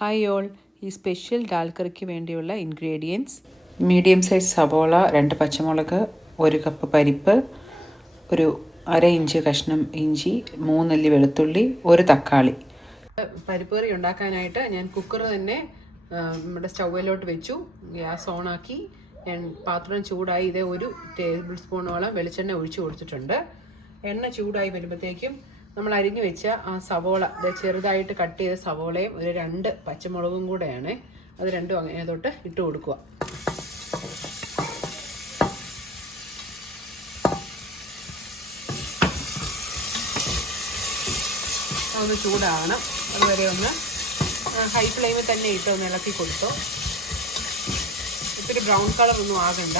Hi all, ഈ special dal കറിക്ക് വേണ്ടിയുള്ള ഇൻഗ്രീഡിയൻസ്: മീഡിയം സൈസ് സവോള, 2 പച്ചമുളക്, 1 കപ്പ് പരിപ്പ്, ഒരു 1/2 ഇഞ്ച് കഷ്ണം ഇഞ്ചി, 3 അല്ലി വെളുത്തുള്ളി, 1 തക്കാളി. പരിപ്പ് കറി ഉണ്ടാക്കാനായിട്ട് ഞാൻ കുക്കർ തന്നെ നമ്മുടെ സ്റ്റൗവിലോട്ട് വെച്ചു. ഗ്യാസ് ഓണാക്കി പാത്രം ചൂടായി ഇതേ 1 ടേബിൾ സ്പൂണോളം വെളിച്ചെണ്ണ ഒഴിച്ചു കൊടുത്തിട്ടുണ്ട്. എണ്ണ ചൂടായി വരുമ്പോഴത്തേക്കും നമ്മൾ അരിഞ്ഞു വെച്ച ആ സവോള, ചെറുതായിട്ട് കട്ട് ചെയ്ത സവോളയും ഒരു 2 പച്ചമുളകും കൂടെയാണ്. അത് രണ്ടും അങ്ങനെ തൊട്ട് ഇട്ട് കൊടുക്കുക. ഒന്ന് ചൂടാകണം, അതുവരെ ഒന്ന് ഹൈ ഫ്ലെയിമിൽ തന്നെ ഇട്ട് ഒന്ന് ഇളക്കി കൊടുത്തു. ഇത്തിരി ബ്രൗൺ കളറൊന്നും ആകണ്ട,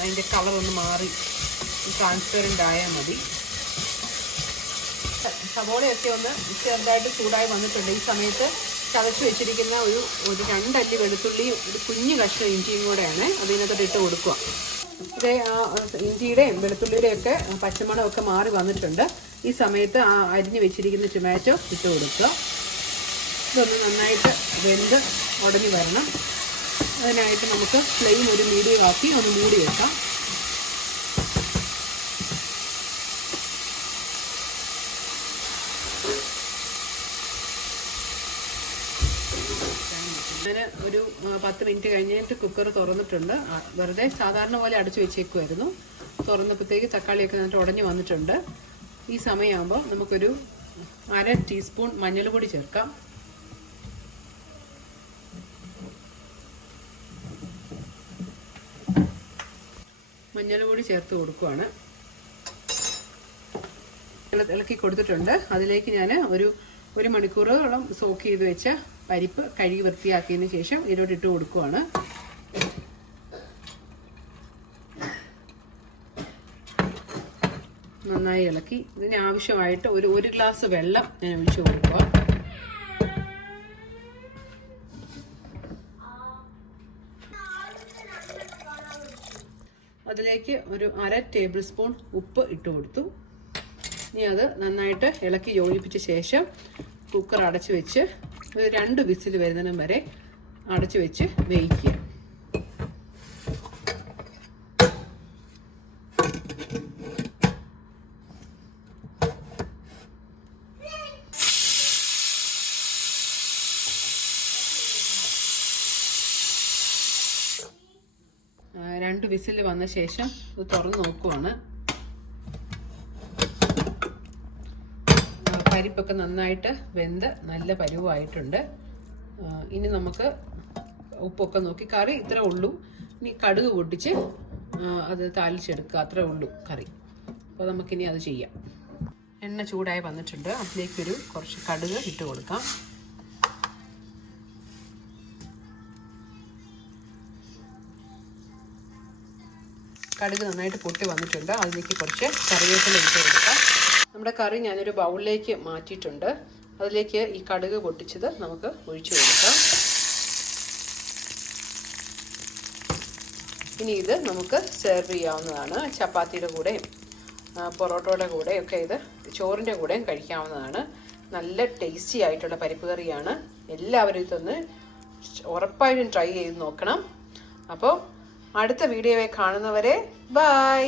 അതിൻ്റെ കളറൊന്ന് മാറി ട്രാൻസ്പെറൻ്റ് ആയാൽ മതി. സവോളയൊക്കെ ഒന്ന് ചെറുതായിട്ട് ചൂടായി വന്നിട്ടുണ്ട്. ഈ സമയത്ത് ചതച്ച് വെച്ചിരിക്കുന്ന ഒരു 2 അല്ലി വെളുത്തുള്ളിയും ഒരു കുഞ്ഞു കഷ്ണം ഇഞ്ചിയും കൂടെയാണ് അതിനകത്തോട്ട് ഇട്ട് കൊടുക്കുക. ഇതേ ആ ഇഞ്ചിയുടെയും വെളുത്തുള്ളിയുടെയും ഒക്കെ പച്ചമണമൊക്കെ മാറി വന്നിട്ടുണ്ട്. ഈ സമയത്ത് ആ അരിഞ്ഞ് വെച്ചിരിക്കുന്ന ടൊമാറ്റോ ഇട്ട് കൊടുക്കുക. ഇതൊന്ന് നന്നായിട്ട് വെന്ത് ഉടഞ്ഞു വരണം. അതിനായിട്ട് നമുക്ക് ഫ്ലെയിം ഒരു മീഡിയം ആക്കി ഒന്ന് മൂടി വെക്കാം. ഞാൻ ഒരു 10 മിനിറ്റ് കഴിഞ്ഞിട്ട് കുക്കർ തുറന്നിട്ടുണ്ട്. വെറുതെ സാധാരണ പോലെ അടച്ചു വെച്ചേക്കുമായിരുന്നു. തുറന്നപ്പോഴത്തേക്ക് തക്കാളിയൊക്കെ നന്നായിട്ട് ഉടഞ്ഞു വന്നിട്ടുണ്ട്. ഈ സമയമാകുമ്പോൾ നമുക്കൊരു 1/2 ടീസ്പൂൺ മഞ്ഞൾപ്പൊടി ചേർക്കാം. മഞ്ഞൾപ്പൊടി ചേർത്ത് കൊടുക്കുകയാണ്. ഇളക്കി കൊടുത്തിട്ടുണ്ട്. അതിലേക്ക് ഞാൻ ഒരു മണിക്കൂറോളം സോക്ക് ചെയ്ത് വെച്ച പരിപ്പ് കഴുകി വൃത്തിയാക്കിയതിന് ശേഷം ഇതിലോട്ട് ഇട്ട് കൊടുക്കുകയാണ്. നന്നായി ഇളക്കി ഇതിന് ആവശ്യമായിട്ട് ഒരു ഗ്ലാസ് വെള്ളം ഞാൻ ഒഴിച്ചു കൊടുക്കുക. അതിലേക്ക് ഒരു 1/2 ടേബിൾ സ്പൂൺ ഉപ്പ് ഇട്ട് കൊടുത്തു. ഇനി അത് നന്നായിട്ട് ഇളക്കി യോജിപ്പിച്ച ശേഷം കുക്കർ അടച്ചു വെച്ച് 2 വിസിൽ വരുന്നതിനും വരെ അടച്ചു വെച്ച് വേവിക്കുക. രണ്ട് വിസിൽ വന്ന ശേഷം ഇത് തുറന്ന് നോക്കുവാണ്. പരിപ്പൊക്കെ നന്നായിട്ട് വെന്ത് നല്ല പരുവായിട്ടുണ്ട്. ഇനി നമുക്ക് ഉപ്പൊക്കെ നോക്കി, കറി ഇത്രേ ഉള്ളൂ. ഇനി കടുക് പൊട്ടിച്ച് അത് താളിച്ചെടുക്കുക, അത്രേ ഉള്ളൂ കറി. അപ്പോൾ നമുക്കിനി അത് ചെയ്യാം. എണ്ണ ചൂടായി വന്നിട്ടുണ്ട്. അതിലേക്കൊരു കുറച്ച് കടുക് ഇട്ട് കൊടുക്കാം. കടുക് നന്നായിട്ട് പൊട്ടി വന്നിട്ടുണ്ട്. അതിലേക്ക് കുറച്ച് കറിവേപ്പില ഇട്ട് കൊടുക്കാം. നമ്മുടെ കറി ഞാനൊരു ബൗളിലേക്ക് മാറ്റിയിട്ടുണ്ട്. അതിലേക്ക് ഈ കടുക് പൊട്ടിച്ചത് നമുക്ക് ഒഴിച്ചു കൊടുക്കാം. ഇനി ഇത് നമുക്ക് സെർവ് ചെയ്യാവുന്നതാണ്. ചപ്പാത്തിയുടെ കൂടെയും പൊറോട്ടയുടെ കൂടെയും ഒക്കെ ഇത് ചോറിൻ്റെ കൂടെയും കഴിക്കാവുന്നതാണ്. നല്ല ടേസ്റ്റി ആയിട്ടുള്ള പരിപ്പ് കറിയാണ്. എല്ലാവരും ഇതൊന്ന് ഉറപ്പായിട്ടും ട്രൈ ചെയ്ത് നോക്കണം. അപ്പോൾ അടുത്ത വീഡിയോയിൽ കാണുന്നവരെ ബൈ.